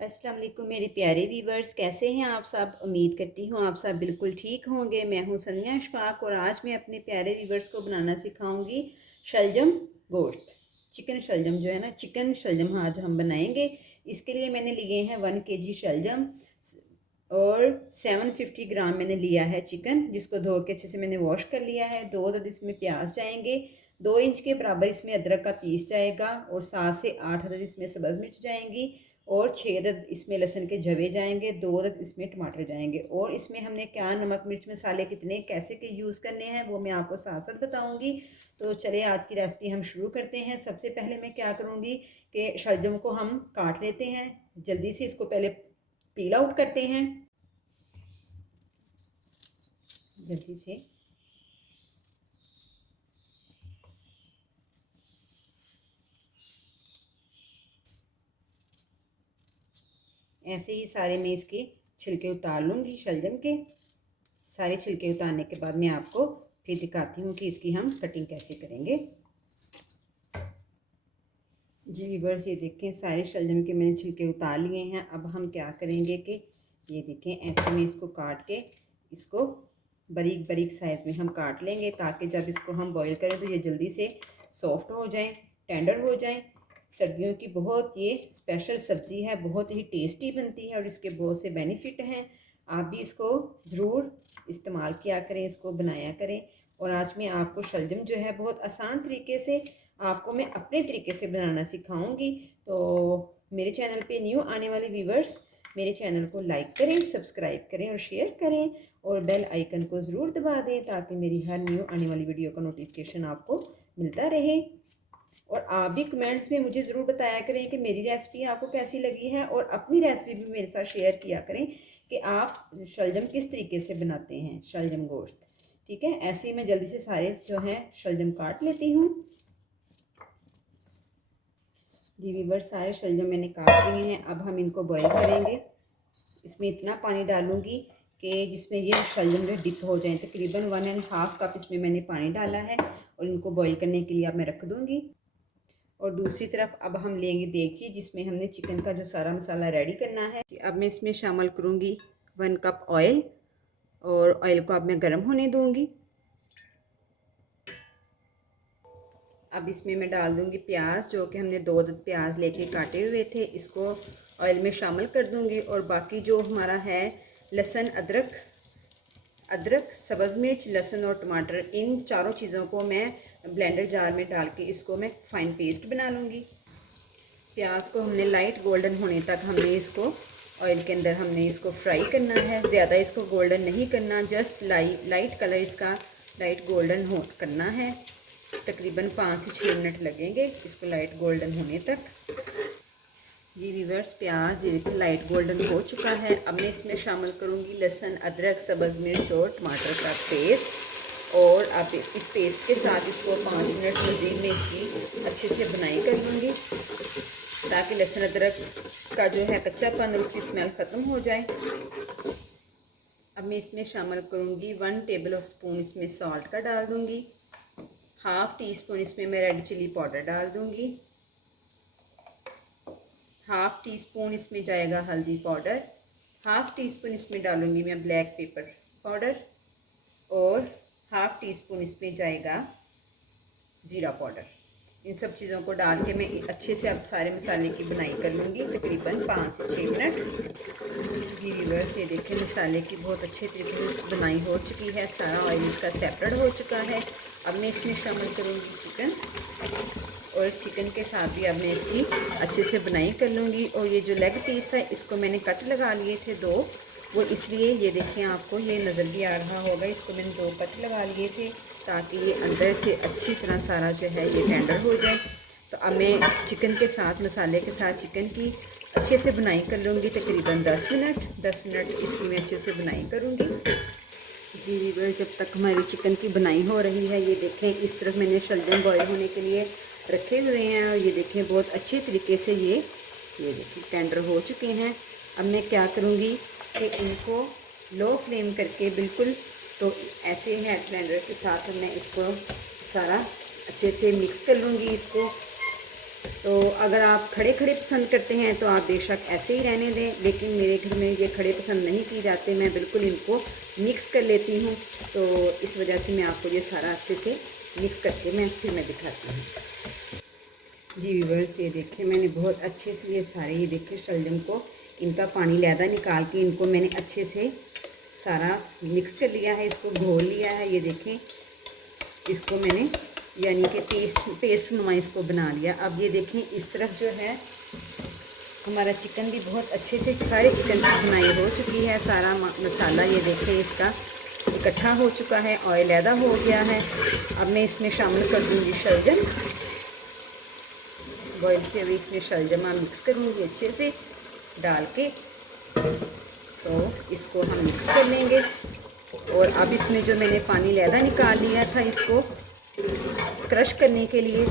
अस्सलाम वालेकुम मेरे प्यारे व्यूवर्स, कैसे हैं आप सब। उम्मीद करती हूँ आप सब बिल्कुल ठीक होंगे। मैं हूँ सनिया अशफाक और आज मैं अपने प्यारे व्यूवर्स को बनाना सिखाऊंगी शलजम गोश्त। चिकन शलजम जो है ना, चिकन शलजम आज हम बनाएंगे। इसके लिए मैंने लिए हैं 1 kg शलजम और 750 ग्राम मैंने लिया है चिकन, जिसको धो के अच्छे से मैंने वॉश कर लिया है। 2 अदद इसमें प्याज जाएंगे, 2 इंच के बराबर इसमें अदरक का पीस जाएगा और 7 से 8 अदद इसमें सब्ज़ मिर्च जाएंगी और 6 अदद इसमें लहसुन के जवे जाएंगे, 2 अदद इसमें टमाटर जाएंगे। और इसमें हमने क्या नमक मिर्च मसाले कितने कैसे के यूज़ करने हैं वो मैं आपको साथ साथ बताऊंगी। तो चलिए आज की रेसिपी हम शुरू करते हैं। सबसे पहले मैं क्या करूँगी कि शलजम को हम काट लेते हैं। जल्दी से इसको पहले पील आउट करते हैं जल्दी से। ऐसे ही सारे मैं इसके छिलके उतार लूँगी शलजम के। सारे छिलके उतारने के बाद मैं आपको फिर दिखाती हूँ कि इसकी हम कटिंग कैसे करेंगे। जी व्यूअर्स, ये देखें सारे शलजम के मैंने छिलके उतार लिए हैं। अब हम क्या करेंगे कि ये देखें ऐसे में इसको काट के इसको बारीक बारीक साइज़ में हम काट लेंगे, ताकि जब इसको हम बॉईल करें तो ये जल्दी से सॉफ्ट हो जाए, टेंडर हो जाए। सर्दियों की बहुत ये स्पेशल सब्ज़ी है, बहुत ही टेस्टी बनती है और इसके बहुत से बेनिफिट हैं। आप भी इसको ज़रूर इस्तेमाल किया करें, इसको बनाया करें। और आज मैं आपको शलजम जो है बहुत आसान तरीके से आपको मैं अपने तरीके से बनाना सिखाऊंगी। तो मेरे चैनल पे न्यू आने वाले व्यूवर्स मेरे चैनल को लाइक करें, सब्सक्राइब करें और शेयर करें और बेल आइकन को ज़रूर दबा दें, ताकि मेरी हर न्यू आने वाली वीडियो का नोटिफिकेशन आपको मिलता रहे। और आप भी कमेंट्स में मुझे ज़रूर बताया करें कि मेरी रेसिपी आपको कैसी लगी है, और अपनी रेसिपी भी मेरे साथ शेयर किया करें कि आप शलजम किस तरीके से बनाते हैं, शलजम गोश्त। ठीक है, ऐसे ही मैं जल्दी से सारे जो हैं शलजम काट लेती हूँ। जी व्यूअर्स, सारे शलजम मैंने काट लिए हैं। अब हम इनको बॉईल करेंगे। इसमें इतना पानी डालूंगी कि जिसमें ये शलजम जो डिप हो जाए। तकरीबन 1.5 कप इसमें मैंने पानी डाला है और इनको बॉईल करने के लिए अब मैं रख दूँगी। और दूसरी तरफ अब हम लेंगे देगची, जिसमें हमने चिकन का जो सारा मसाला रेडी करना है। अब मैं इसमें शामिल करूँगी 1 कप ऑयल, और ऑयल को अब मैं गर्म होने दूँगी। अब इसमें मैं डाल दूँगी प्याज, जो कि हमने 2 अदद प्याज लेके काटे हुए थे, इसको ऑयल में शामिल कर दूँगी। और बाकी जो हमारा है लहसुन, अदरक, सब्ज़ मिर्च, लहसुन और टमाटर, इन चारों चीज़ों को मैं ब्लेंडर जार में डाल के इसको मैं फ़ाइन पेस्ट बना लूँगी। प्याज को हमने लाइट गोल्डन होने तक हमने इसको ऑयल के अंदर हमने इसको फ्राई करना है। ज़्यादा इसको गोल्डन नहीं करना, जस्ट लाइट कलर इसका लाइट गोल्डन हो करना है। तकरीबन 5 से 6 मिनट लगेंगे इसको लाइट गोल्डन होने तक। जी व्यूअर्स, प्याज ये लाइट गोल्डन हो चुका है। अब मैं इसमें शामिल करूँगी लहसुन, अदरक, सब्ज़ मिर्च और टमाटर का पेस्ट। और अब इस पेस्ट के साथ इसको 5 मिनट मज़ीद में इसकी अच्छे से बुनाई कर लूँगी, ताकि लहसुन अदरक का जो है कच्चापन और उसकी स्मेल ख़त्म हो जाए। अब मैं इसमें शामिल करूँगी 1 टेबल स्पून इसमें सॉल्ट का डाल दूँगी। हाफ़ टी स्पून इसमें मैं रेड चिली पाउडर डाल दूँगी। हाफ़ टी स्पून इसमें जाएगा हल्दी पाउडर। हाफ़ टी स्पून इसमें डालूँगी मैं ब्लैक पेपर पाउडर। और हाफ़ टी स्पून इसमें जाएगा ज़ीरा पाउडर। इन सब चीज़ों को डाल के मैं अच्छे से अब सारे मसाले की बुनाई कर लूँगी, तकरीबन 5 से 6 मिनट। जी व्यूअर्स, ये देखें मसाले की बहुत अच्छे तरीके से बुनाई हो चुकी है, सारा ऑयल इसका सेपरेट हो चुका है। अब मैं इसमें शामिल करूँगी चिकन, और चिकन के साथ भी अब मैं इसकी अच्छे से बुनाई कर लूँगी। और ये जो लेग पीस था इसको मैंने कट लगा लिए थे 2, वो इसलिए ये देखें आपको ये नज़र भी आ रहा होगा, इसको मैंने 2 कट लगा लिए थे, ताकि ये अंदर से अच्छी तरह सारा जो है ये टेंडर हो जाए। तो अब मैं चिकन के साथ, मसाले के साथ चिकन की अच्छे से बुनाई कर लूँगी, तकरीबन 10 मिनट इसकी मैं अच्छे से बुनाई करूँगी। जी व्यूअर्स, जब तक हमारी चिकन की बुनाई हो रही है, ये देखें इस तरफ मैंने शलजम बॉयल होने के लिए रखे हुए हैं, और ये देखें बहुत अच्छे तरीके से ये देखें टेंडर हो चुके हैं। अब मैं क्या करूँगी कि इनको लो फ्लेम करके बिल्कुल, तो ऐसे है ब्लेंडर के साथ मैं इसको सारा अच्छे से मिक्स कर लूँगी इसको। तो अगर आप खड़े खड़े पसंद करते हैं तो आप बेशक ऐसे ही रहने दें, लेकिन मेरे घर में ये खड़े पसंद नहीं किए जाते, मैं बिल्कुल इनको मिक्स कर लेती हूँ। तो इस वजह से मैं आपको ये सारा अच्छे से मिक्स करके मैं दिखाती हूँ। जी व्यूअर्स, ये देखें मैंने बहुत अच्छे से ये सारे, ये देखें शलजम को, इनका पानी लैदा निकाल के इनको मैंने अच्छे से सारा मिक्स कर लिया है, इसको घोल लिया है। ये देखें, इसको मैंने यानी कि पेस्ट नुमा इसको बना लिया। अब ये देखें इस तरफ जो है हमारा चिकन भी बहुत अच्छे से, सारे चिकन की बुनाई हो चुकी है, सारा मसाला ये देखें इसका इकट्ठा हो चुका है, ऑयल ऐदा हो गया है। अब मैं इसमें शामिल कर दूँगी शलजम, बॉयल किए हुए इसमें शलजम मिक्स करूँगी अच्छे से डाल के। तो इसको हम मिक्स कर लेंगे। और अब इसमें जो मैंने पानी लैदा निकाल लिया था इसको क्रश करने के लिए,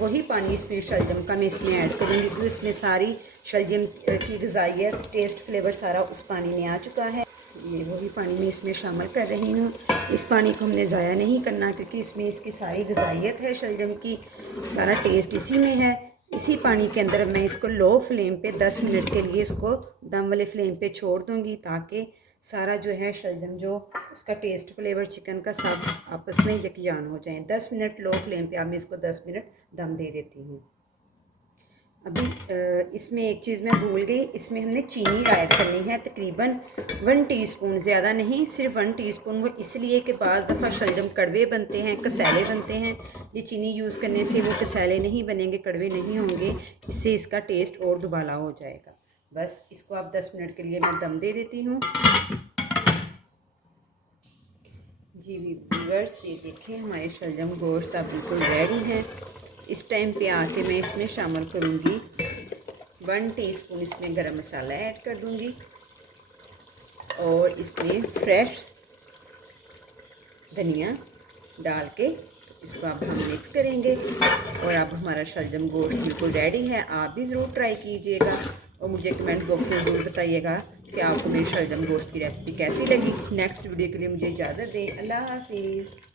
वही पानी इसमें शलजम का मैं इसमें ऐड करूँगी, तो इसमें सारी शलजम की ग़िज़ाइयत, टेस्ट, फ्लेवर सारा उस पानी में आ चुका है। ये वही पानी मैं इसमें शामिल कर रही हूँ। इस पानी को हमने ज़ाया नहीं करना, क्योंकि इसमें इसकी सारी ग़िज़ाइयत है शलजम की, सारा टेस्ट इसी में है। इसी पानी के अंदर मैं इसको लो फ्लेम पे 10 मिनट के लिए इसको दम वाले फ्लेम पे छोड़ दूँगी, ताकि सारा जो है शलजम जो उसका टेस्ट, फ्लेवर चिकन का सब आपस में यकजान हो जाए। 10 मिनट लो फ्लेम पे, अब मैं इसको 10 मिनट दम दे देती हूँ। अभी इसमें एक चीज़ मैं भूल गई, इसमें हमने चीनी ऐड करनी है, तकरीबन 1 टीस्पून, ज़्यादा नहीं, सिर्फ 1 टीस्पून। वो इसलिए कि बाज़ दफ़ा शलजम कड़वे बनते हैं, कसैले बनते हैं। ये चीनी यूज़ करने से वो कसैले नहीं बनेंगे, कड़वे नहीं होंगे, इससे इसका टेस्ट और दुबाला हो जाएगा। बस इसको अब 10 मिनट के लिए मैं दम दे देती हूँ। जी व्यूअर्स, ये देखें हमारे शलजम गोश्त अब बिल्कुल रेडी हैं। इस टाइम पे आके मैं इसमें शामिल करूँगी 1 टीस्पून इसमें गरम मसाला ऐड कर दूँगी, और इसमें फ्रेश धनिया डाल के इसको अब हम मिक्स करेंगे। और अब हमारा शलजम गोश्त बिल्कुल रेडी है। आप भी ज़रूर ट्राई कीजिएगा और मुझे कमेंट बॉक्स में ज़रूर बताइएगा कि आपको मेरी शलजम गोश्त की रेसिपी कैसी लगी। नेक्स्ट वीडियो के लिए मुझे इजाज़त दें। अल्लाह हाफिज़।